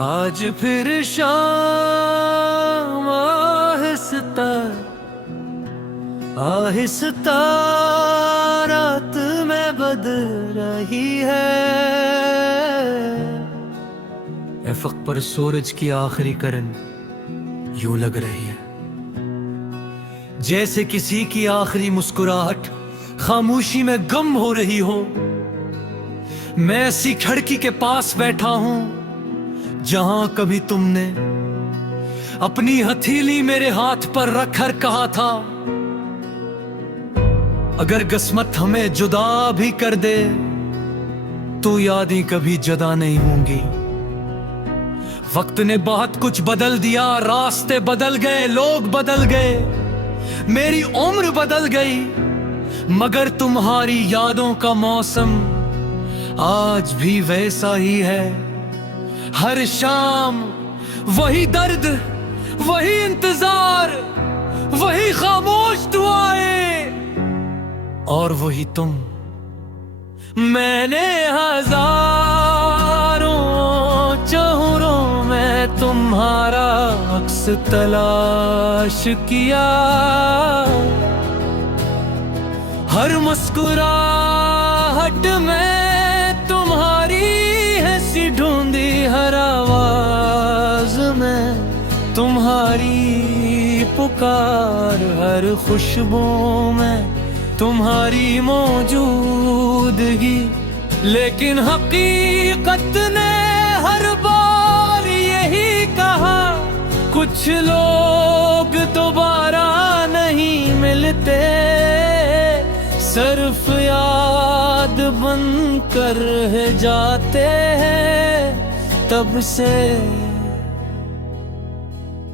आज फिर शाम आहिस्ता आहिस्ता रात में बदल रही है। अफक पर सूरज की आखिरी किरण यूं लग रही है जैसे किसी की आखिरी मुस्कुराहट खामोशी में गम हो रही हो। मैं ऐसी खिड़की के पास बैठा हूं जहां कभी तुमने अपनी हथेली मेरे हाथ पर रखकर कहा था, अगर किस्मत हमें जुदा भी कर दे तो यादें कभी जुदा नहीं होंगी। वक्त ने बहुत कुछ बदल दिया, रास्ते बदल गए, लोग बदल गए, मेरी उम्र बदल गई, मगर तुम्हारी यादों का मौसम आज भी वैसा ही है। हर शाम वही दर्द, वही इंतजार, वही खामोश दुआएं और वही तुम। मैंने हजारों चेहरों में तुम्हारा अक्स तलाश किया, हर मुस्कुराहट में तुम्हारी हंसी ढूंढी, हर आवाज में तुम्हारी पुकार, हर खुशबू में तुम्हारी मौजूदगी। लेकिन हकीकत ने हर बार यही कहा, कुछ लोग दोबारा नहीं मिलते, सिर्फ याद बनकर जाते हैं। तब से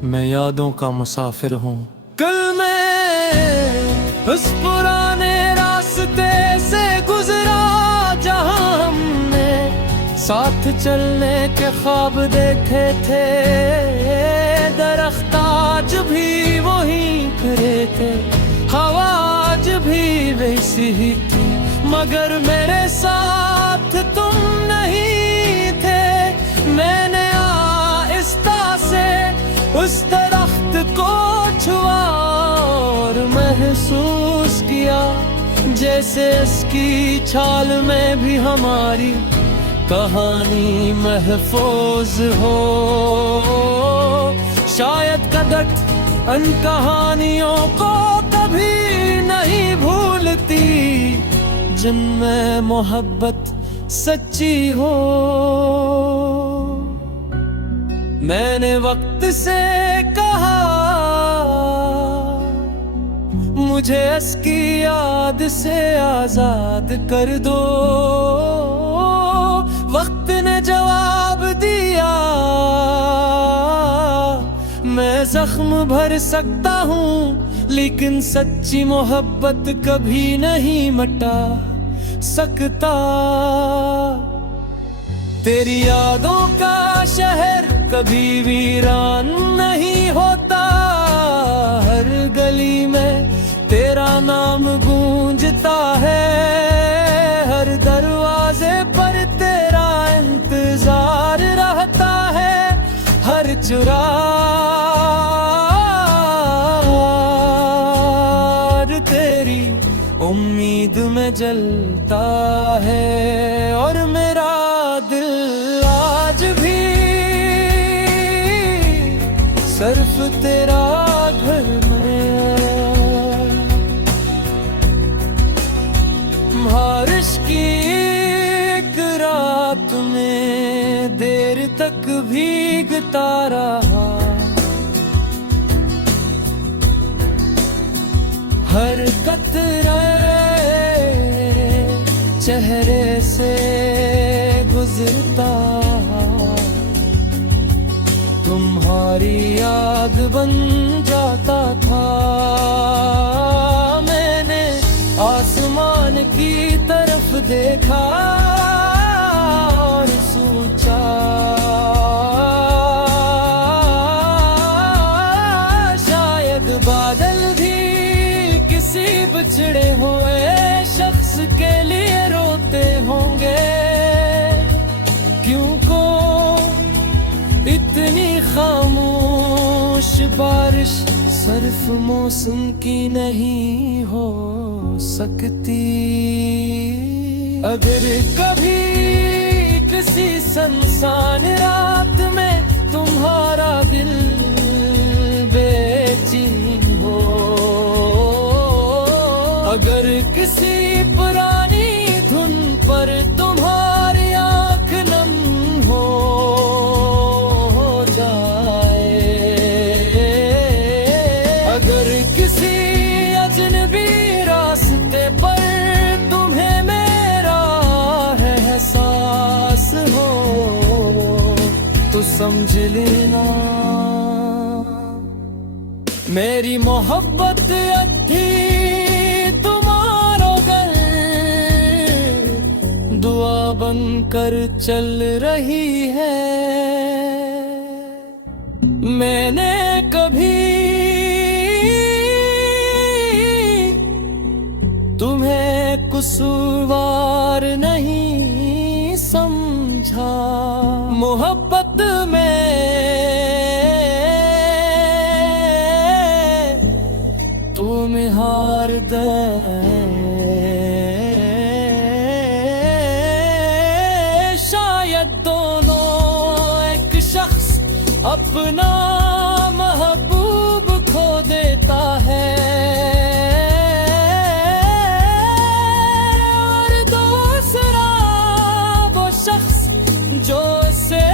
मैं यादों का मुसाफिर हूँ। कल मैं उस पुराने रास्ते से गुजरा जहाँ हमने साथ चलने के ख्वाब देखे थे। दरख्त आज भी वहीं खड़े थे, हवा आज भी वैसी ही थी, मगर मेरे साथ तुम नहीं थे। मैंने आहिस्ता से उस दरख्त को छुआ और महसूस किया जैसे इसकी छाल में भी हमारी कहानी महफूज हो। शायद कदर उन कहानियों को कभी नहीं भूलती जिनमें मोहब्बत सच्ची हो। मैंने वक्त से कहा मुझे इसकी याद से आजाद कर दो, वक्त ने जवाब दिया, मैं जख्म भर सकता हूँ लेकिन सच्ची मोहब्बत कभी नहीं मिटा सकता। तेरी यादों का शहर कभी वीरान नहीं होता, हर गली में तेरा नाम गूंजता है, हर दरवाजे पर तेरा इंतजार रहता है, हर चुराग तेरी उम्मीद में जलता है। और मेरा दिल आज भी सिर्फ तेरा घर में, बारिश की एक रात में देर तक भीगता रहा, हर कतरा चेहरे से गुजरता, तुम्हारी याद बन जाता था। मैंने आसमान की तरफ देखा और सोचा शायद बादल भी किसी बिछड़े हुए शख्स के लिए रोते होंगे। क्यों को बारिश सिर्फ मौसम की नहीं हो सकती। अगर कभी किसी सुनसान रात में तुम्हारा दिल बेचैन हो, अगर किसी पुरानी धुन पर तुम्हारी आँख नम हो जाए, अगर किसी अजनबी रास्ते पर तुम्हें मेरा एहसास हो, तो समझ लेना मेरी मोहब्बत अथी तुम्हारो घर दुआ बनकर चल रही है। मैंने कभी तुम्हें कसूरवार नहीं समझा, मोहब्बत में तुम हार दे। शायद दोनों एक शख्स अपना महबूब खो देता है, और दूसरा वो शख्स जो इसे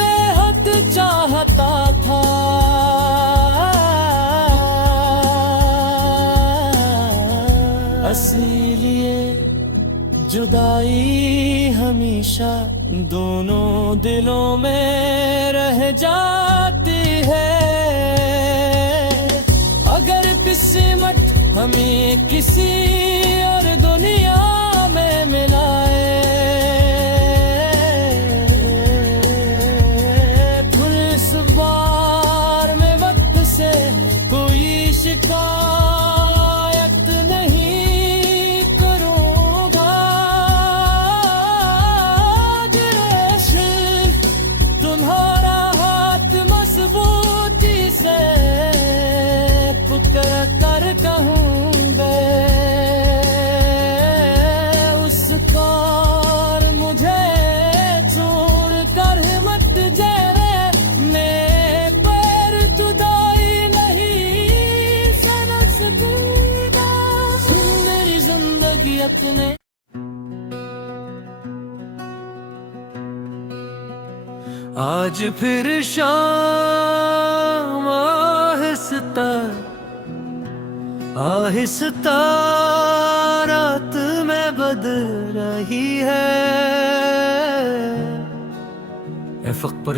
बेहद चाहता था। इसीलिए जुदाई हमेशा दोनों दिलों में रह जाती है। अगर किस्मत हमें किसी और दुनिया में मिलाए, फिर इस बार में वक्त से कोई शिकायत नहीं करूँगा। तेरे सिर्फ तुम्हारा हाथ मजबूती से पकड़ कर कहूँगा, उस कार मुझे छोड़ कर मत जाए, मैं पर जुदाई नहीं समझ सकूँगा। मेरी जिंदगी अपने आज फिर शाम आहिस्ता आहिस्ता रात में बदल रही है। ए फक पर